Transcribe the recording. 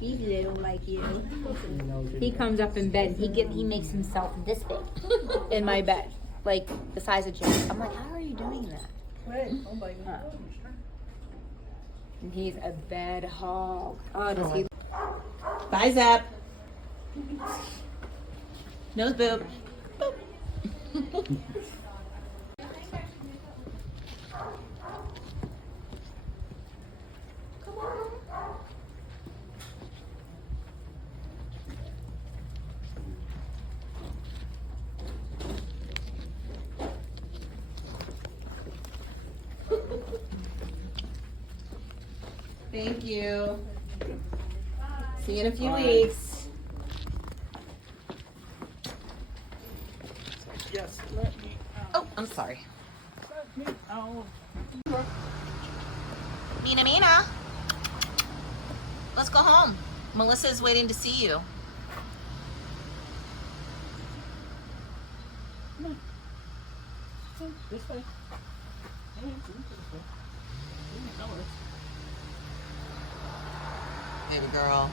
He's little like you. He comes up in bed. He makes himself this big in my bed, like the size of Jim. I'm like, how are you doing that? And he's a bed hog. Oh, does he? Bye, Zap. Nose boob. Thank you. See you in a few weeks. Yes, let me out. Oh, I'm sorry. Let me out. Mina. Let's go home. Melissa's waiting to see you. This way. Baby girl.